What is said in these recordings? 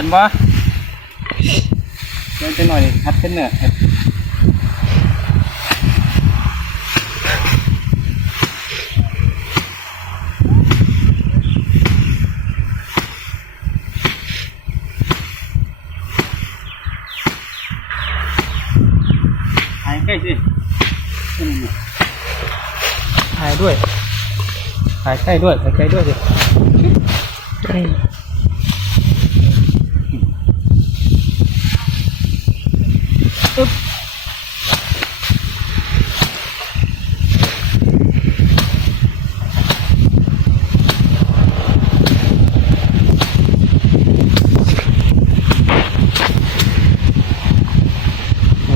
เป็นบ่เดี๋ยวจะหน่อยฮัดเป็นเนื้อเฮ็ดถ่ายใกล้สิถ่ายด้วยถ่ายใกล้ด้วยถ่ายใกล้ด้วยสิ เห็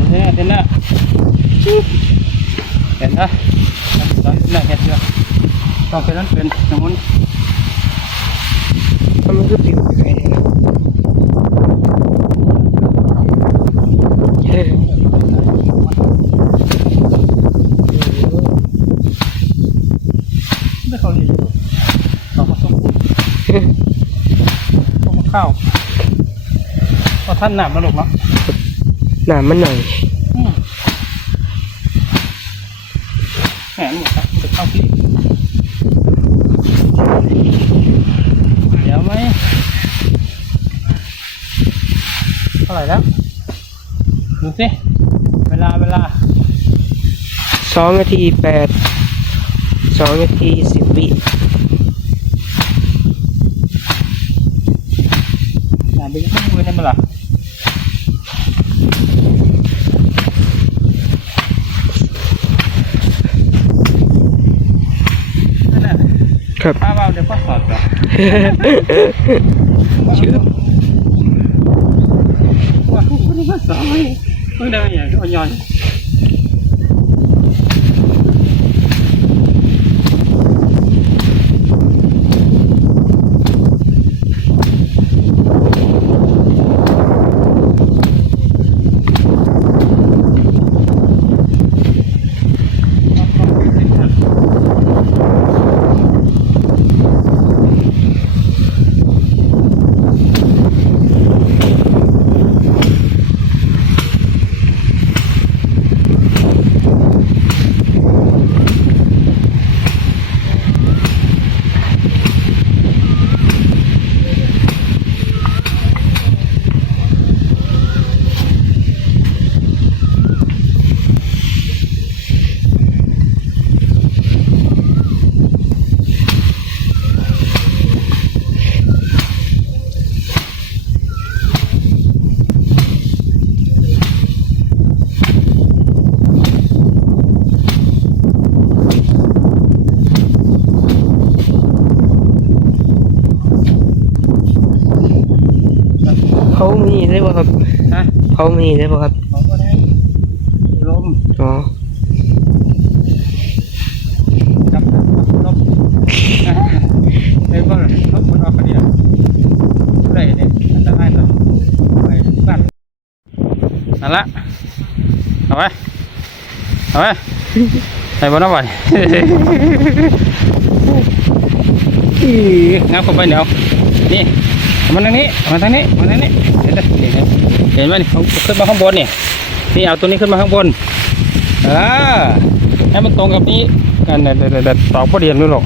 นเห็นนะเห็นนะตอนนี้เห็นเยอะ ต้องเป็นนั้นเป็นสมุนมันก็ปิวไปไกลเลยนะเฮ้ยไม่เขาดีเราก็ต้องปูต้องข้าวก็ท่านหนามนะลูกเนาะหนามันหน่อยอืมแหมหมดครับจะเข้าที่เดี๋ยวไหมเท่า ไหร่แล้ว ดูสิ เวลาเวลาสองนาทีแปดสองนาทีสิบวิอย่าไปยุ่งมือนั่นมาล่ะนั่นน่ะครับ ป้าเบาเดี๋ยวป้าสอดก่อน เชื่อ ว่า คุณป้าสอดไหมเพิ่งได้มาอย่างอ่อนย้อน เขามีได้ป่ะครับ ฮะเขามีได้ป่ะครับเขาก็ได้ลมอ๋อจับลมเฮ้ยบ่ลมมันออกกันเนี่ยได้เนี่ยอันตรายต่อไปบ้านนั่นละเอาไปเอาไปใส่บนน้ำไหวงับเข้าไปเดี๋ยวนี่เอามันทางนี้เอามาทางนี้เอามาทางนี้เห็นไหมเห็นไหม เห็นไหมนี่เขาขึ้นมาข้างบนนี่นี่เอาตัวนี้ขึ้นมาข้างบนอ่าให้มันตรงกับนี้กันเด็ดเด็ดเด็ดตอกพอดีนู่นหรอก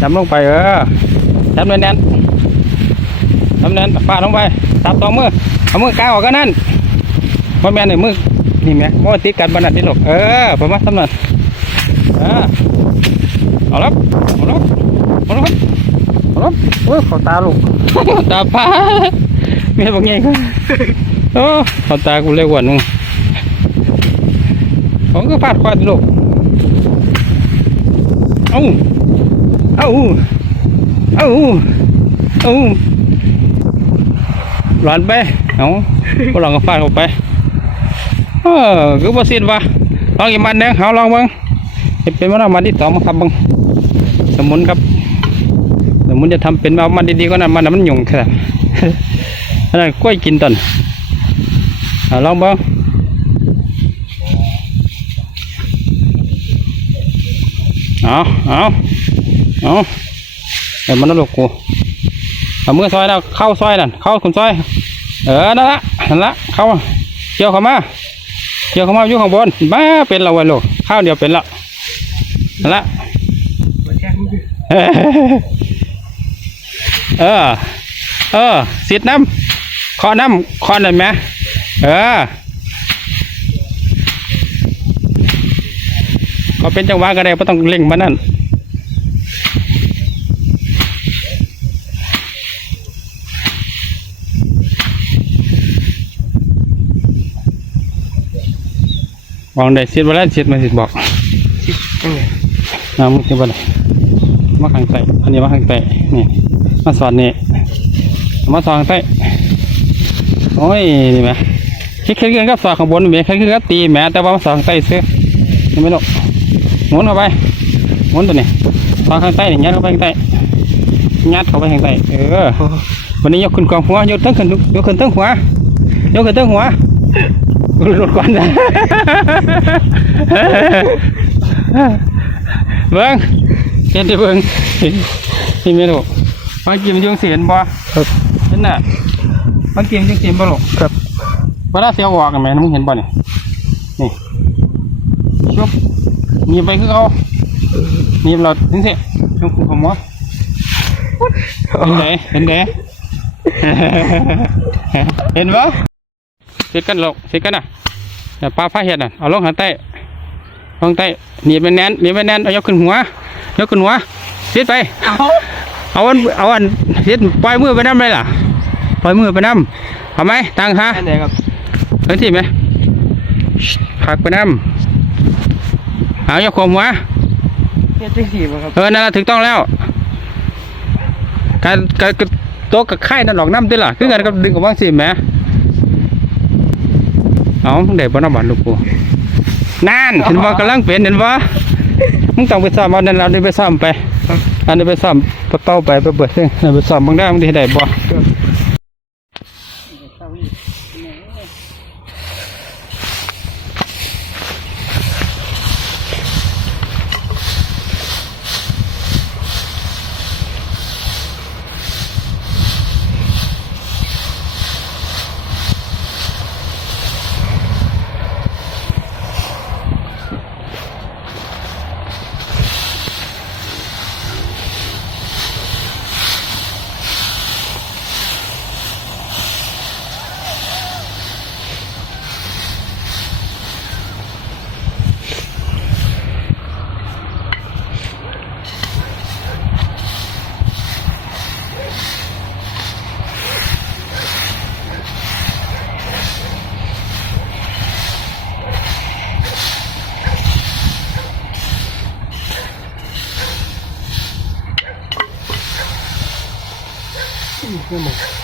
จำลงไปเออจำแน่นๆจำแน่นฟาลงไปจับตองมือเอามือกางออกกันนั่นพ่อแม่เนี่ยมือนี่แม่บ่ติดกันบนนั้นนี่หรอกเออประมาณสำนั้นเออเอาละเอาละเอาละเอาละโอ้ยขอตาลูกตาป้า เมียบอกไงก็โอ้ขอตากูเลยหวนมึงผมก็ฟาดควาดลูกเอ้าเอ้าเอ้าเอ้าหลานไปเอาพวกเราก็ฟาดเข้าไปเออคือบ่เสียดวะลองอีกมันหนึงเอาลองบิ่งเฮ็ดเป็นมันเอามันที่สองมาครับบิ่งสมุนครับสมมติจะทำเป็นเอามันดีๆก็นั่นมันมันหยุ่งแค่ อันนั้นกล้วยกินตอนลองเบ้างเอาเอาเอาเดี๋ยวมันน่ะลูกกูเอามือซอยแล้วเข้าซอยนั่นเข้าคุณซอย เออนั่นละนั่นละเข้าเกี่ยวเข้ามาเกี่ยวเข้ามาอยู่ข้างบนมาเป็นเราไว้โลกข้าวเดียวเป็นละนั่นละเออ เออสิดน้ำ ขอน้ำขอหน่อยไหมเออก็เป็นจังหวะก็ได้ไม่ต้องเล่งมานั่นวางได้สิดวันละสิดมาสิดบอกสิจังไงน้ำมึงสิดวันละมาข้างใต้อันนี้มาข้างใต้นี่มาสอนนี่มาสอนข้างใต้ โอ้ยนี่ไหมคิดขึ้นกันกับสอนข้างบนนี่ไหมคิดขึ้นกับตีแหมแต่ว่ามาสอนข้างใต้ซื้อเห็นไหมลูกหมุนเข้าไปหมุนตัวนี้สอนข้างใต้นี่ยัดเข้าไปข้างใต้ยัดเข้าไปข้างใต้เออโอ้วันนี้ยกขึ้นกองหัวยกตั้งขึ้นยกขึ้นตั้งหัวยกขึ้นตั้งหัวหลุดก่อนนะเบิ้งเห็นที่เบิ้งนี่ไม่รู้บางกีมันยังเสียนบ่ครับเห็นน่ะ บางกีมันยังเสียนบ่หรอกครับเวลาเสียวออกกันไหมมึงเห็นบ่นี่นี่ชุบหนีบไปคือเขาหนีบเราถึงสิชุบผมวะเห็นไหนเห็นไหนเห็นบ่เสร็จกันลงเสร็จกันน่ะเดี๋ยวปลาผ้าเห็ดน่ะเอาลงหางใต้ลงใต้หนีบไปแน่นหนีบไปแน่นเอายกขึ้นหัวยกขึ้นหัวเสียดไปเอาเอาอันเอาอันเสียดปล่อยมือไปน้ำเลยล่ะ ปล่อยมือไปน้ำเอาไหมตังฮะอันไหนครับเห็นที่ไหมผักไปน้ำเอายกขมหัวเนี่ยจังสี่บ่ครับเออนั่นละถูกต้องแล้วการการการโต๊ะกับไข่นั่นหลอกน้ำด้วยล่ะคือกันกับดึงกับว่างสิแหมเอามึงได้บ่น้ำหวานลูกกูนั่นเห็นว่ากำลังเป็นเห็นว่ามึงต้องไปซ้อมเอานั่นเราได้ไปซ้อมไปอันนี้ไปซ้อมไปเป้าไปไปเบิดซึ่งไปซ้อมบางได้มึงได้ได้บ่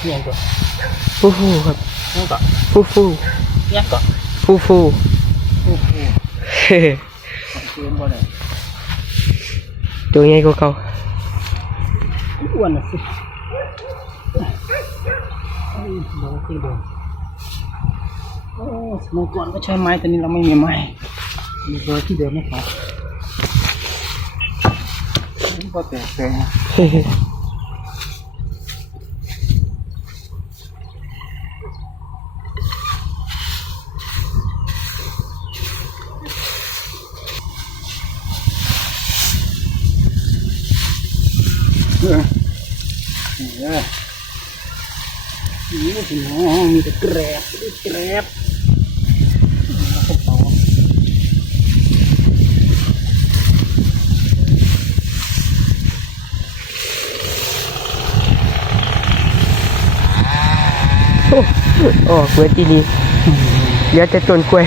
เนี่ยก่อนฟูฟูครับเนี่ยก่อนฟูฟูเนี่ยก่อนฟูฟูโอ้โหเฮ้เสียนบ่ได้ตัวใหญ่กว่าเขาอ้วนน่ะสิเอ้ยบอกว่าที่เดิมโอ้สมัยก่อนก็ใช้ไม้แต่นี้เราไม่มีไม้มีเบอร์ที่เดิมไหมครับก็แตกแตกเเออเออนี่สิน้องมีแต่แกรบมีแต่แกรบกระเป๋าโอ้ออกเวทีนี้เหลือแต่ต้นกล้วย